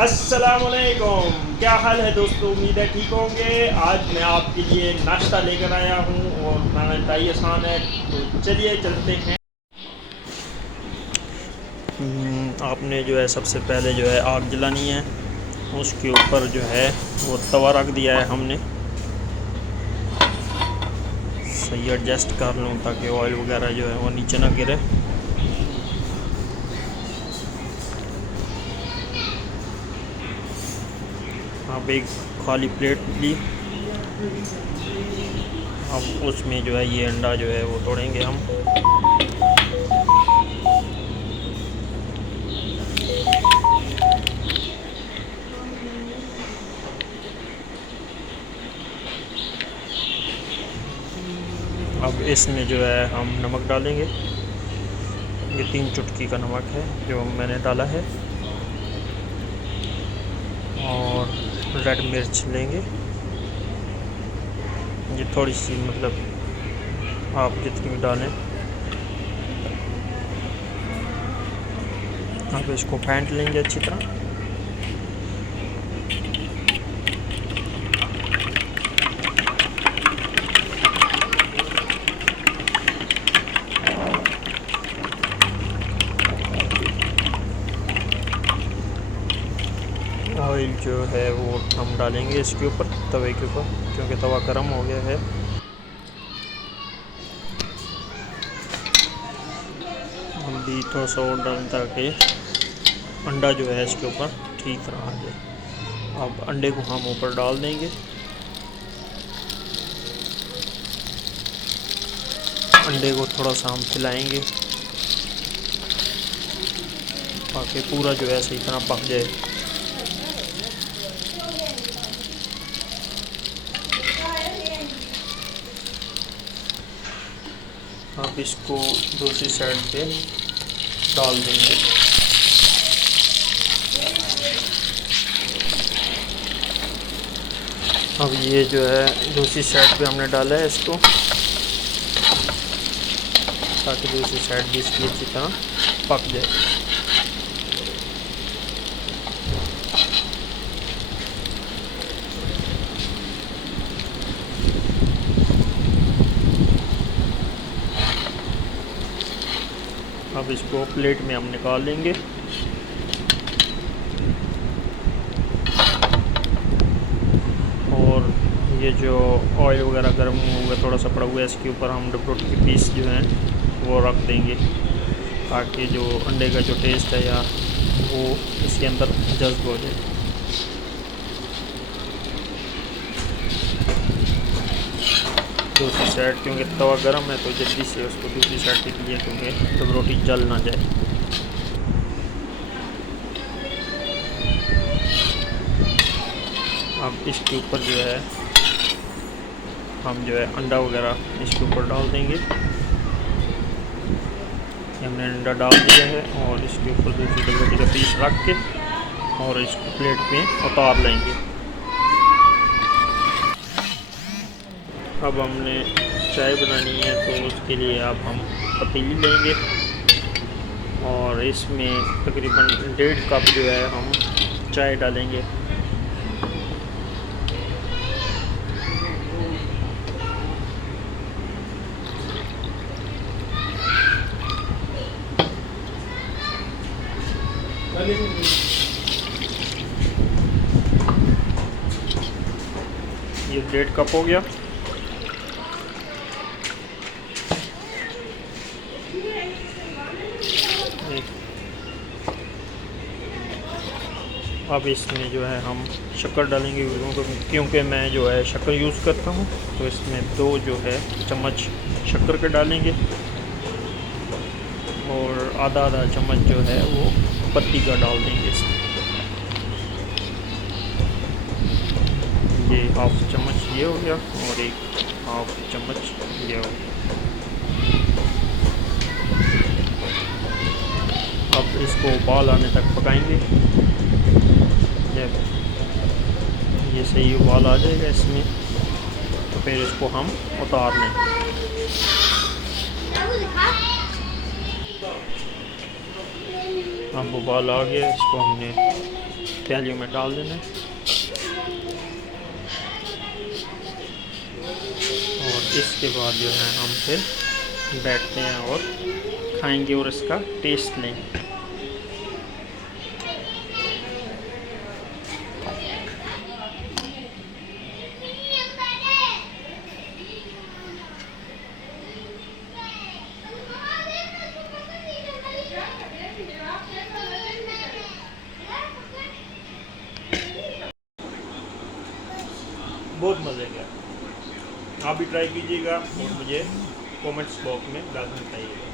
अस्सलामुअलैकुम, क्या हाल है दोस्तों। उम्मीद है ठीक होंगे। आज मैं आपके लिए नाश्ता लेकर आया हूँ और बनाना इंतहाई आसान है, तो चलिए चलते हैं। आपने जो है सबसे पहले जो है आग जलानी है। उसके ऊपर जो है वो तवा रख दिया है हमने। सही एडजस्ट कर लूँ ताकि ऑयल वगैरह जो है वो नीचे ना गिरे। अब एक खाली प्लेट ली। अब उसमें जो है ये अंडा जो है वो तोड़ेंगे हम। अब इसमें जो है हम नमक डालेंगे। ये 3 चुटकी का नमक है जो मैंने डाला है। और रेड मिर्च लेंगे, ये थोड़ी सी, मतलब आप जितनी भी डालें। आप इसको फेंट लेंगे अच्छी तरह। ऑयल जो है वो हम डालेंगे इसके ऊपर, तवे के ऊपर, क्योंकि तवा गर्म हो गया है। हम भी थोड़ा सा और डालें ताकि अंडा जो है इसके ऊपर ठीक तरह आ जाए। अब अंडे को हम ऊपर डाल देंगे। अंडे को थोड़ा सा हम फैलाएंगे ताकि पूरा जो है सही तरह पक जाए। अब इसको दूसरी साइड पे डाल देंगे। अब ये जो है दूसरी साइड पे हमने डाला है इसको, ताकि दूसरी साइड भी इसकी अच्छी तरह पक जाए। अब इसको प्लेट में हम निकाल लेंगे। और ये जो ऑयल वगैरह गर्म हुआ थोड़ा सा पड़ा हुआ है, इसके ऊपर हम डबरोटी के पीस जो हैं वो रख देंगे, ताकि जो अंडे का जो टेस्ट है या वो इसके अंदर जज्ब हो जाए। दूसरी साइड, क्योंकि तवा गर्म है तो जल्दी से उसको दूसरी साइड पे लिए, क्योंकि डबरोटी जल ना जाए। अब इसके ऊपर जो है हम जो है अंडा वगैरह इसके ऊपर डाल देंगे। हमने अंडा डाल दिया है और इसके ऊपर दूसरी डबरोटी का पीस रख के और इसको प्लेट पे उतार लेंगे। अब हमने चाय बनानी है तो उसके लिए अब हम पतीली लेंगे और इसमें तकरीबन 1.5 कप जो है हम चाय डालेंगे। ये 1.5 कप हो गया। अब इसमें जो है हम शक्कर डालेंगे, क्योंकि मैं जो है शक्कर यूज़ करता हूँ, तो इसमें 2 जो है चम्मच शक्कर के डालेंगे और आधा चम्मच जो है वो पत्ती का डाल देंगे इसमें। ये हाफ चम्मच ये हो गया और एक हाफ चम्मच ये हो गया। अब इसको उबाल आने तक पकाएंगे। ये सही उबाल आ जाएगा इसमें, तो फिर इसको हम उतार लें। अब उबाल आ गया, इसको हमने प्यालियों में डाल देना है और इसके बाद जो है हम फिर बैठते हैं और खाएंगे और इसका टेस्ट लेंगे। बहुत मज़े का, आप भी ट्राई कीजिएगा और मुझे कमेंट्स बॉक्स में लाजमी बताइएगा।